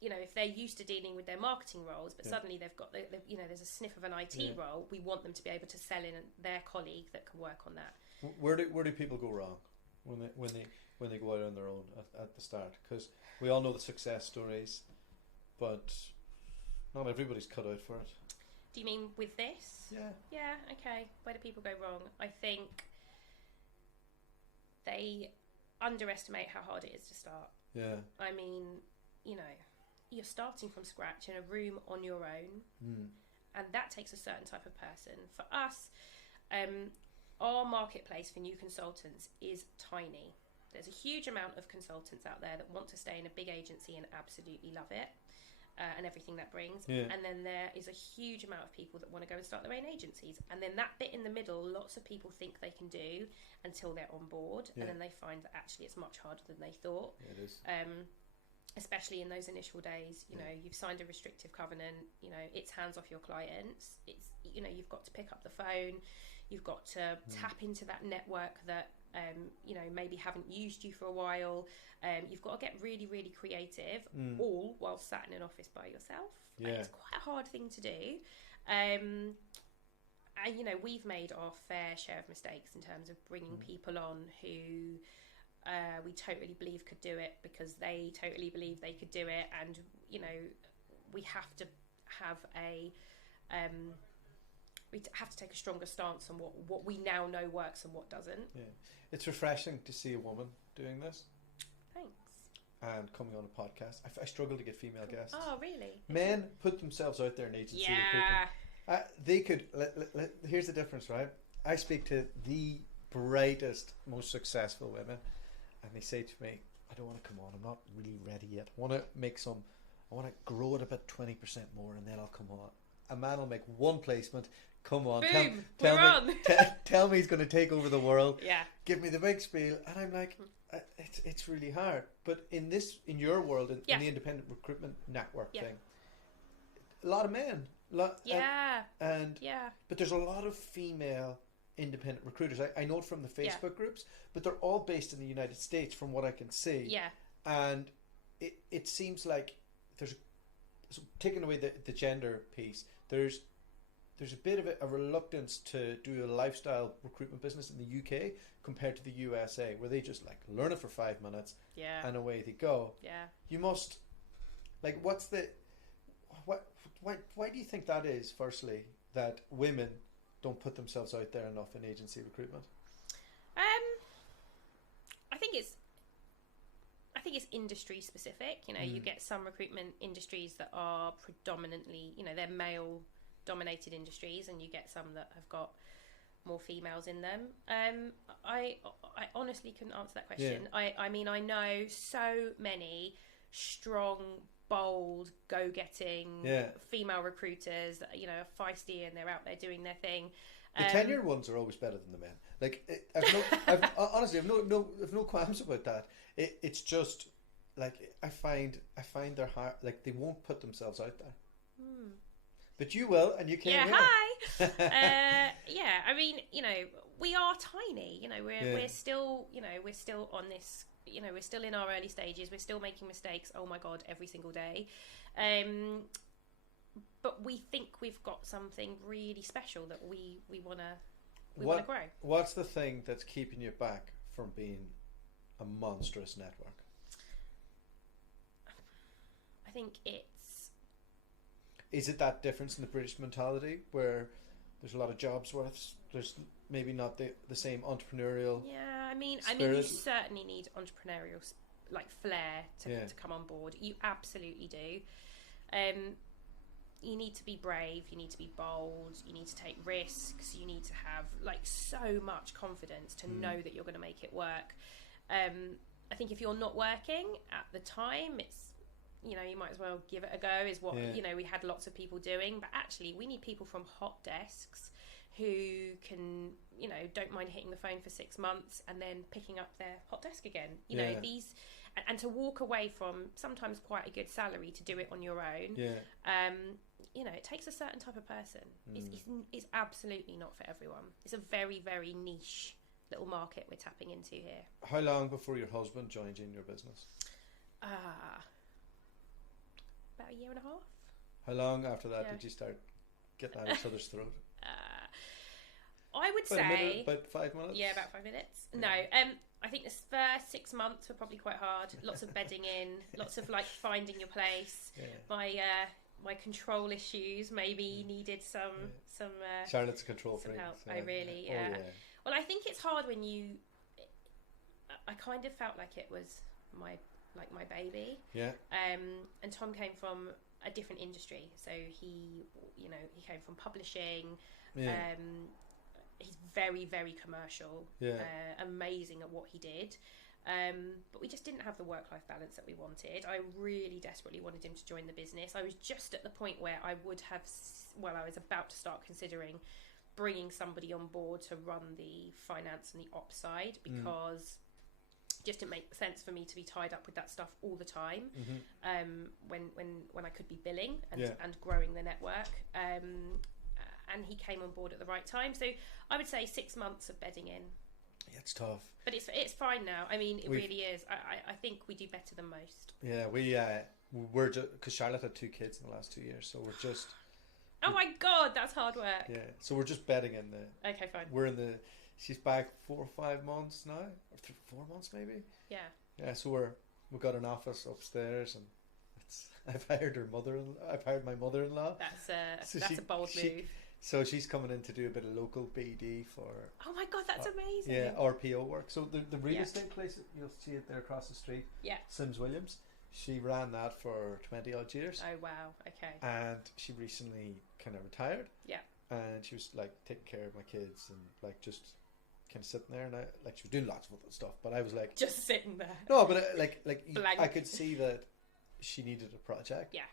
you know, if they're used to dealing with their marketing roles, but suddenly they've got, you know, there's a sniff of an IT role, we want them to be able to sell in their colleague that can work on that. Where do people go wrong when they go out on their own at the start? Because we all know the success stories, but not everybody's cut out for it. Do you mean with this? Yeah. Yeah, okay. Where do people go wrong? I think they underestimate how hard it is to start. Yeah. I mean, you know, you're starting from scratch in a room on your own, and that takes a certain type of person. For us, our marketplace for new consultants is tiny. There's a huge amount of consultants out there that want to stay in a big agency and absolutely love it, and everything that brings. And then there is a huge amount of people that want to go and start their own agencies. And then that bit in the middle, lots of people think they can do until they're on board, and then they find that actually it's much harder than they thought. It is. Especially in those initial days, you know, you've signed a restrictive covenant, you know, it's hands off your clients. It's, you know, you've got to pick up the phone, You've got to tap into that network that maybe haven't used you for a while. You've got to get really, really creative, all while sat in an office by yourself. Yeah. It's quite a hard thing to do. And we've made our fair share of mistakes in terms of bringing people on who we totally believe could do it because they totally believe they could do it, and we have to have we have to take a stronger stance on what we now know works and what doesn't. Yeah, it's refreshing to see a woman doing this. Thanks. And coming on a podcast. I struggle to get female guests. Oh, really? Men put themselves out there in agency recruitment. They could. Here's the difference, right? I speak to the brightest, most successful women, and they say to me, "I don't want to come on. I'm not really ready yet. I want to grow it about 20% more, and then I'll come on." A man will make one placement. Come on, boom, tell me he's going to take over the world. Yeah. Give me the big spiel, and I'm like, it's really hard. But in your world, in the independent recruitment network thing, a lot of men. But there's a lot of female independent recruiters. I know it from the Facebook groups, but they're all based in the United States, from what I can see. Yeah. And it seems like so taking away the gender piece, there's a bit of a reluctance to do a lifestyle recruitment business in the UK compared to the USA, where they just like learn it for 5 minutes and away they go. Yeah. You must why do you think that is, firstly, that women don't put themselves out there enough in agency recruitment? I think it's industry specific. You get some recruitment industries that are predominantly, they're male dominated industries, and you get some that have got more females in them. I honestly couldn't answer that question. I mean, I know so many strong, bold, go-getting female recruiters that are feisty and they're out there doing their thing. The tenured ones are always better than the men. Like, honestly, I've no qualms about that. It's just like I find they're hard. Like, they won't put themselves out there. But you will, and you can. Yeah, hi. I mean, we are tiny. We're still, we're still on this. We're still in our early stages. We're still making mistakes. Oh my God, every single day. But we think we've got something really special that we want to grow. What's the thing that's keeping you back from being a monstrous network? I think is it that difference in the British mentality where there's a lot of jobs where there's maybe not the same entrepreneurial I mean spirit? You certainly need entrepreneurial flair to come on board. You absolutely do. You need to be brave, you need to be bold, you need to take risks, you need to have so much confidence to know that you're going to make it work. I think if you're not working at the time, it's you might as well give it a go, is what we had lots of people doing. But actually we need people from hot desks who can don't mind hitting the phone for 6 months and then picking up their hot desk again. These and to walk away from sometimes quite a good salary to do it on your own. It takes a certain type of person. It's absolutely not for everyone. It's a very, very niche little market we're tapping into here. How long before your husband joined you in your business? About a year and a half. How long after that did you start getting at each other's throat? I would say about 5 minutes. Yeah, about 5 minutes. No, I think the first 6 months were probably quite hard. Lots of bedding in, lots of finding your place. My control issues maybe needed some Charlotte's control some freak. help. Well, I think it's hard when I kind of felt like it was my baby. And Tom came from a different industry, so he came from publishing. He's very, very commercial. Amazing at what he did. But we just didn't have the work-life balance that we wanted. I really desperately wanted him to join the business. I was just at the point where I was about to start considering bringing somebody on board to run the finance and the ops side, because it just didn't make sense for me to be tied up with that stuff all the time. When I could be billing and growing the network. and he came on board at the right time. So I would say 6 months of bedding in. Yeah, it's tough. But it's fine now. I mean, it really is. I think we do better than most. Yeah, we're just, because Charlotte had 2 kids in the last 2 years, so we're just... Oh my God, that's hard work. Yeah, so we're just bedding in the... Okay, fine. We're in the... She's back 4 or 5 months now, or 4 months maybe. Yeah. Yeah, so we've got an office upstairs, and I've hired my mother-in-law. That's a bold move. So she's coming in to do a bit of local BD for... Oh my God, that's amazing. Yeah, RPO work. So the real estate place, you'll see it there across the street. Yeah. Sims Williams. She ran that for 20 odd years. Oh wow, okay. And she recently kind of retired. Yeah. And she was like taking care of my kids and like just kind of sitting there, and she was doing lots of other stuff, but I was like just sitting there. No, but I could see that she needed a project. Yeah.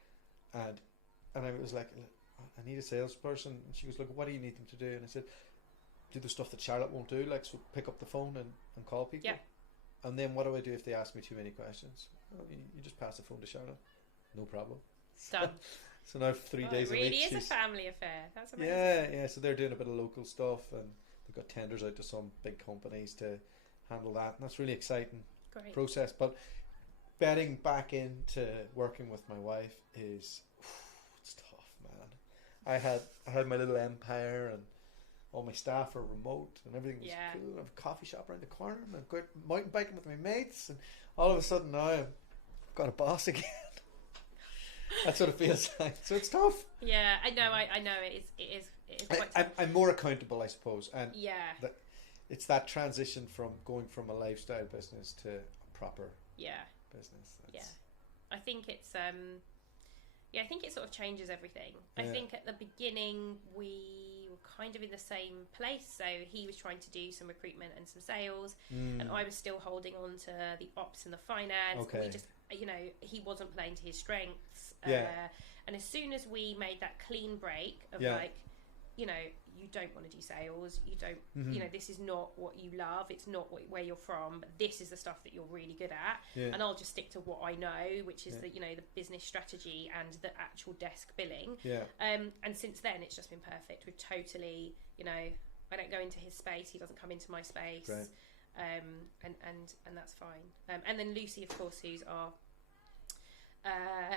And I was like, I need a salesperson, and she was like, what do you need them to do? And I said, do the stuff that Charlotte won't do, like so pick up the phone and call people. Yeah. And then what do I do if they ask me too many questions? Well, you just pass the phone to Charlotte. No problem. Done. So now 3 days a week. It really is a family affair. That's amazing. Yeah. So they're doing a bit of local stuff, and they've got tenders out to some big companies to handle that, and that's really exciting. Great. Process. But bedding back into working with my wife is it's tough, man. I had my little empire, and all my staff are remote, and everything was cool. I have a coffee shop around the corner, and I'm going mountain biking with my mates, and all of a sudden now I've got a boss again. That's what it feels like. So it's tough. Yeah, I know. It is quite tough. I'm more accountable, I suppose, and yeah, it's that transition from going from a lifestyle business to a proper business. I think it's I think it sort of changes everything. I think at the beginning we were kind of in the same place. So he was trying to do some recruitment and some sales, and I was still holding on to the ops and the finance. Okay. We just, he wasn't playing to his strengths. And as soon as we made that clean break of you don't want to do sales, you don't, this is not what you love, it's not where you're from, but this is the stuff that you're really good at, and I'll just stick to what I know, which is the business strategy and the actual desk billing. And since then it's just been perfect. We've totally, I don't go into his space, he doesn't come into my space. Right. And that's fine. And then Lucy, of course, who's our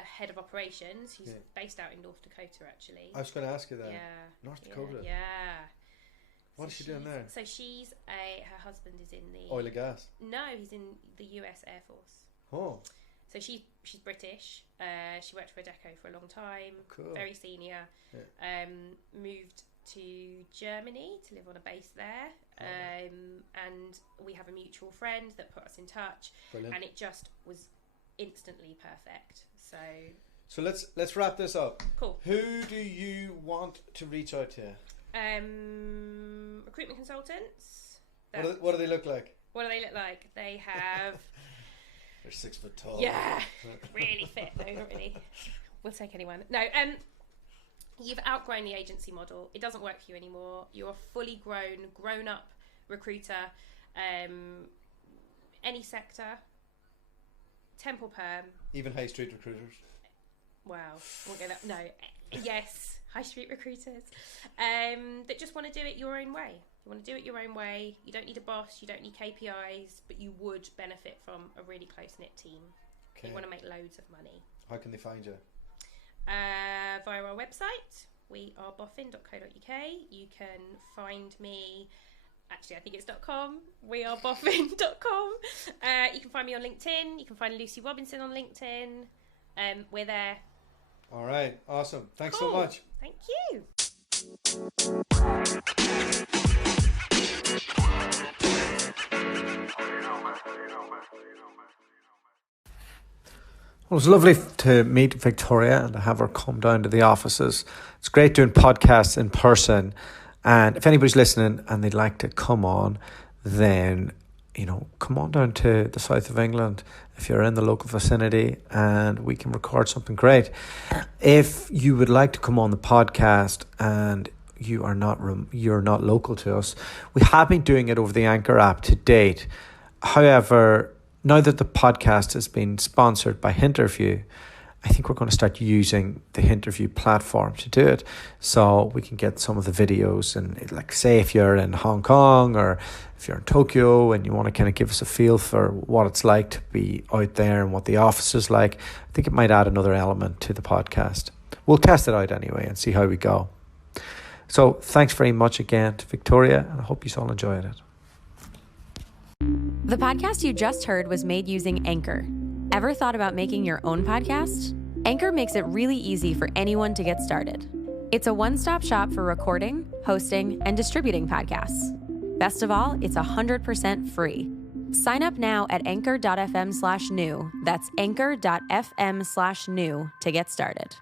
head of operations, who's based out in North Dakota, actually. I was going to ask you that. Yeah. North Dakota. Yeah. What is she doing there? So she's her husband is in the oil and gas. No, he's in the US Air Force. Oh. So she's British. She worked for Adecco for a long time. Cool. Very senior. Yeah. Moved to Germany to live on a base there. And we have a mutual friend that put us in touch. Brilliant. And it just was instantly perfect. So let's wrap this up. Cool. Who do you want to reach out to? Recruitment consultants. What do they look like? What do they look like? They have they're 6 foot tall. Yeah. Really fit. No, not really. We'll take anyone. No, you've outgrown the agency model. It doesn't work for you anymore. You're a fully grown up recruiter. Any sector. Temp or perm. Even high street recruiters. Wow. We'll get that. No. Yes. High street recruiters. That just want to do it your own way. You want to do it your own way. You don't need a boss. You don't need KPIs. But you would benefit from a really close-knit team. Okay. You want to make loads of money. How can they find you? Via our website. We are boffin.co.uk. You can find me... Actually, I think it's .com. We are boffin.com. You can find me on LinkedIn. You can find Lucy Robinson on LinkedIn. We're there. All right. Awesome. Thanks so much. Thank you. Well, it was lovely to meet Victoria and to have her come down to the offices. It's great doing podcasts in person. And if anybody's listening and they'd like to come on, then, come on down to the south of England if you're in the local vicinity, and we can record something great. If you would like to come on the podcast and you're not local to us, we have been doing it over the Anchor app to date. However, now that the podcast has been sponsored by Hinterview, I think we're going to start using the interview platform to do it, so we can get some of the videos. And like, say if you're in Hong Kong or if you're in Tokyo and you want to kind of give us a feel for what it's like to be out there and what the office is like, I think it might add another element to the podcast. We'll test it out anyway and see how we go. So thanks very much again to Victoria, and I hope you all enjoyed it. The podcast you just heard was made using Anchor. Ever thought about making your own podcast? Anchor makes it really easy for anyone to get started. It's a one-stop shop for recording, hosting, and distributing podcasts. Best of all, it's 100% free. Sign up now at anchor.fm/new. That's anchor.fm/new to get started.